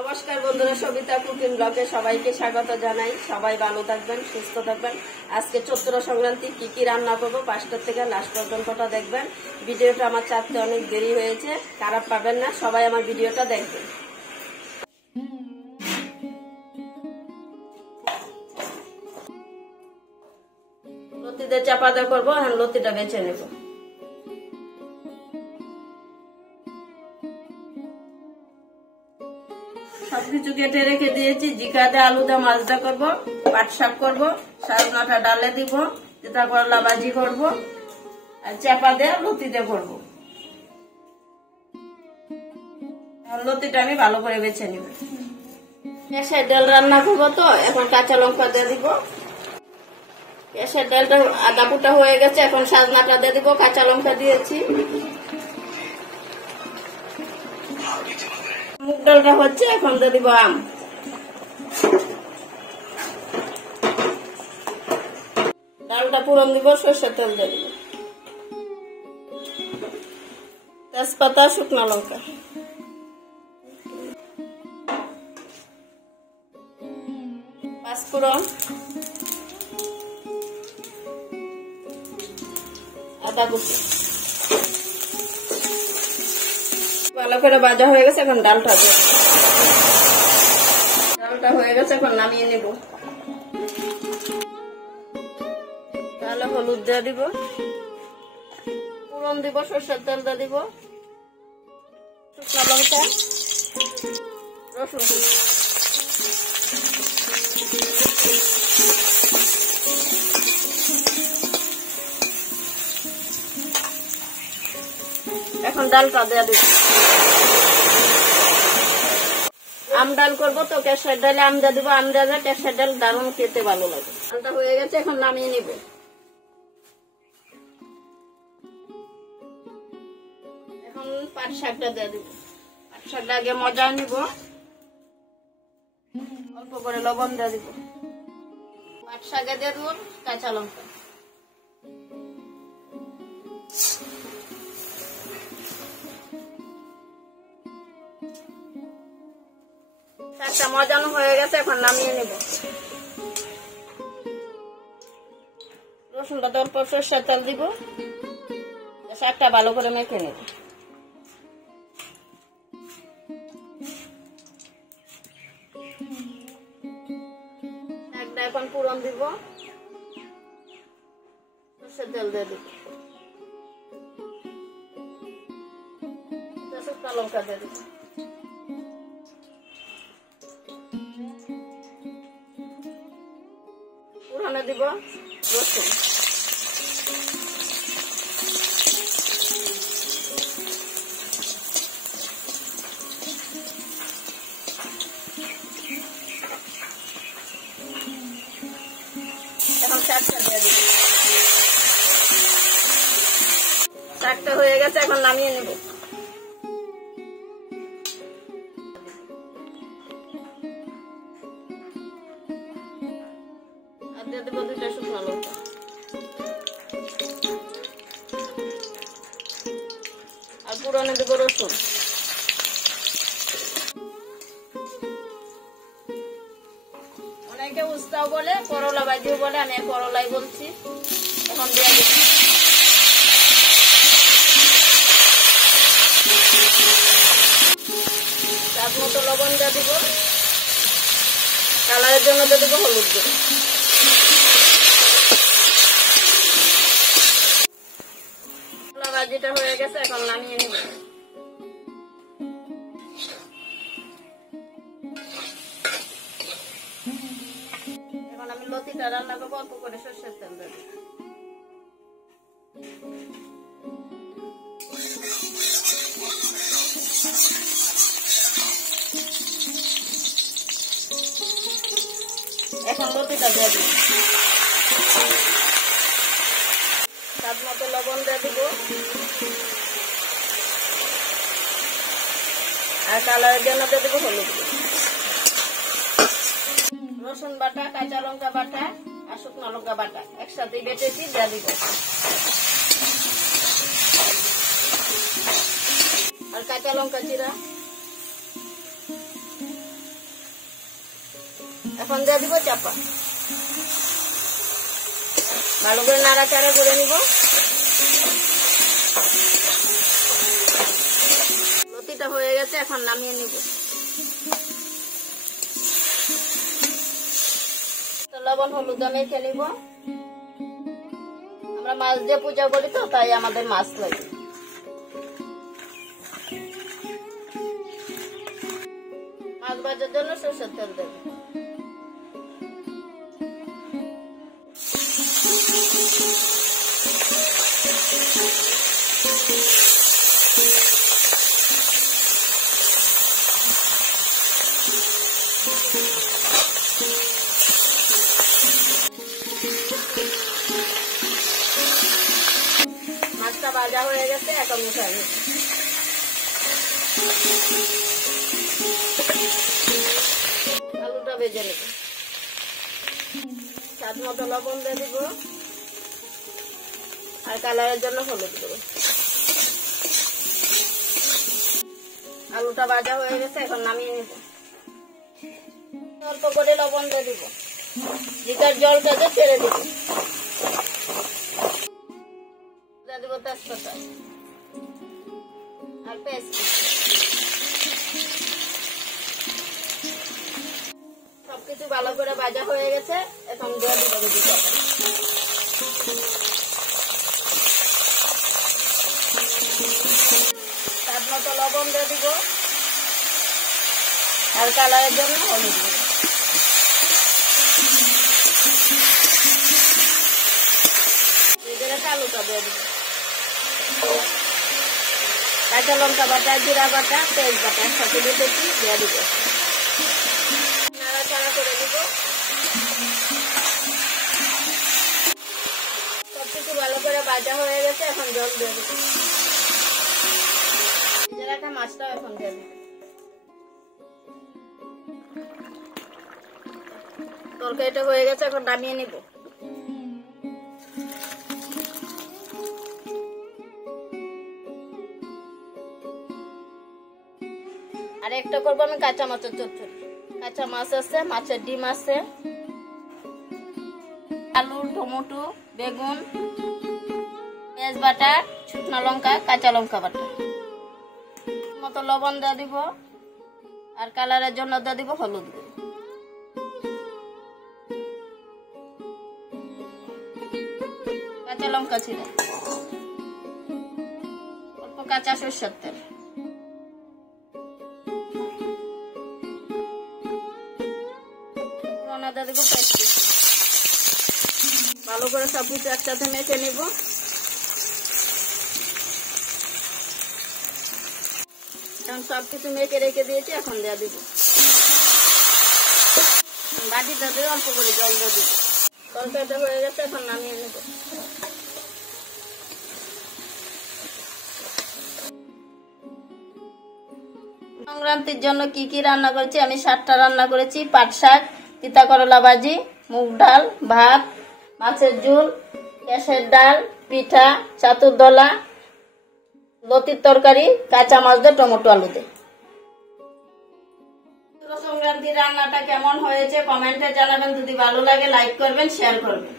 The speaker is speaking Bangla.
নমস্কার বন্ধুরা, সবিতা কুকিং ব্লগে সবাইকে স্বাগত জানাই। সবাই ভালো থাকবেন, সুস্থ থাকবেন। আজকে চৈত্র সংক্রান্তি কি কি রান্না করবো 5টা থেকে লাস্ট পর্যন্তটা দেখবেন। ভিডিওটা আমার চাপতে অনেক দেরি হয়েছে, খারাপ পাবেন না, সবাই আমার ভিডিওটা দেখবেন। লতিতে চাপা দেওয়া করবো, এখন লতিটা বেছে নেব। সবকিছু কেটে রেখে দিয়েছি। জিকা দিয়ে আলু দিয়ে মাছ দিয়ে করবো, পাট শাক করবো, শাকনাটা ডালে দিব, তিতা করলা ভাজি করবো, আর চাপা দিয়ে লতি দিয়ে করবো। লতিটা আমি ভালো করে বেছে নিব। পেঁয়াজের ডাল রান্না করবো, তো এখন কাঁচা লঙ্কা দিয়ে দিব। পেঁয়াজের ডালটা আদা ফুটা হয়ে গেছে, এখন সাজনাটা দিয়ে দিব। কাঁচা লঙ্কা দিয়েছি। মুগ ডালটা হচ্ছে, এখন দিয়ে দিব আম। ডালটা পুরন দিব, সরষের তেল দিয়ে দিব, তেজপাতা, শুকনো লঙ্কা, পাঁচফোড়ন, আদা কুচি। ভালো করে ভাজা হয়ে গেছে, এখন ডালটা দিয়ে দেব। ডালটা হয়ে গেছে, এখন নামিয়ে নেব। তাহলে হলুদ দিয়ে দিব, ফোড়ন দিব, সরষের তেল দিয়ে দিব, শুকনো লঙ্কা, রসুন কুচি। এখন ডালটা দিয়ে দিব। আম ডাল করবো, তো কেশর ডালে আম দিয়ে দিব। আম দিয়ে কেশর ডাল দারুণ খেতে ভালো লাগে। ডালটা হয়ে গেছে, এখন নামিয়ে নিব। এখন পাট শাকটা দিয়ে দিব। পাট শাকটা আগে মজা নিব, অল্প করে লবণ দিয়ে দিব। পাট শাকে দিয়ে দিব কাঁচা লঙ্কা। শাকটা মজানো হয়ে গেছে, এখন নামিয়ে নেব। রসুনটা অল্প সরষের তেল দিব, শাকটা ভালো করে মেখে নেব। শাকটা এখন পুরন দিব, সরষের তেল দিয়ে দিব, শুকনো লঙ্কা দিয়ে দিব, পুরানো দিব রসুন, এখন শাকটা দিয়ে দিব। শাকটা হয়ে গেছে, এখন নামিয়ে নেব। আর দিয়ে দেবো 2টা শুকনো লঙ্কা, আর পুরনো দেবো রসুন। অনেকে উস্তাও বলে, করলা ভাজিও বলে, আমি করলাই বলছি। এখন দিয়ে দিচ্ছি স্বাদ মতো লবণ দিয়ে দিব। কালারের জন্য দিয়ে দেবো হলুদ দিব। ভাজিটা হয়ে গেছে, এখন নামিয়ে নেব। এখন আমি লতিটা রান্না করবো, অল্প করে সরষের তেল দেব। এখন লতিটা দিয়ে দিব, স্বাদ মতো লবণ দিয়ে দিব, আর কালারের জন্য দিয়ে দেবো হলুদ। রসুন বাটা, কাঁচা লঙ্কা বাটা, আর শুকনো লঙ্কা বাটা একসাথে বেটেছি, দিয়ে দিব। আর কাঁচা লঙ্কা চিরা, এখন দিয়ে দিব চাপা, ভালো করে নাড়াচাড়া করে নিব। লতিটা হয়ে গেছে, এখন নামিয়ে নিব। লবণ হলুদ মেখে নিব। আমরা মাছ দিয়ে পূজা করি তো, তাই আমাদের মাছ লাগে। মাছ ভাজার জন্য সরষের তেল দেব। মাছটা ভাজা হয়ে গেছে, এখন উঠাই নিব। আলুটা ভেজে নেব। স্বাদ মতো লবণ দিয়ে দিব, আর কালারের জন্য হলুদ দেব। আলুটা ভাজা হয়ে গেছে, এখন নামিয়ে নিব। অল্প করে লবণ দিয়ে দিব, জিকার জলটা দিয়ে ছেড়ে দিব। দিব তেজপাতা আর পেস্ট। সবকিছু ভালো করে ভাজা হয়ে গেছে, এখন দিয়ে দিব দুটো। স্বাদ মতো লবণ দিয়ে দিব, আর কালারের জন্য হলুদ দিব। আলুটা দিয়ে দিব, কাঁচা লঙ্কা বাটা, জিরা বাটা, পেঁয়াজ বাটা একসাথে দিতেছি, দিয়ে দিব। নাড়াচাড়া করে দিব। সবকিছু ভালো করে ভাজা হয়ে গেছে, এখন জল দিয়ে দিব। ভেজে রাখা মাছটাও এখন দিয়ে দিব। তরকারিটা হয়ে গেছে, এখন নামিয়ে নিব। আর একটা করবো আমি কাঁচা মাছের চচ্চড়ি। কাঁচা মাছ আছে, মাছের ডিম আছে, আলু, টমেটো, বেগুন, পেঁয়াজ বাটা, শুকনো লঙ্কা, কাঁচা লঙ্কা বাটা, মতো লবণ দিয়ে দিব, আর কালারের জন্য দিয়ে দিব হলুদ। কাঁচা লঙ্কা ছিল, অল্প কাঁচা সরষের তেল, ভালো করে সবকিছু একসাথে মেখে নিব। এখন সবকিছু মেখে রেখে দিয়েছি, এখন দিয়ে দিব। বাটিটা দিয়ে অল্প করে জল দিয়ে দিব। তরকারিটা হয়ে গেছে, এখন নামিয়ে নেব। সংক্রান্তির জন্য কি কি রান্না করেছি, আমি 7টা রান্না করেছি। পাট শাক, তিতা করলা ভাজি, মুগ ডাল, ভাত, মাছের ঝোল, কেশের ডাল, পিঠা, চাতুর দলা, লতির তরকারি, কাঁচা মাছ দিয়ে টমেটো আলু দিয়ে। সংক্রান্তির রান্নাটা কেমন হয়েছে কমেন্টে জানাবেন। যদি ভালো লাগে লাইক করবেন, শেয়ার করবেন।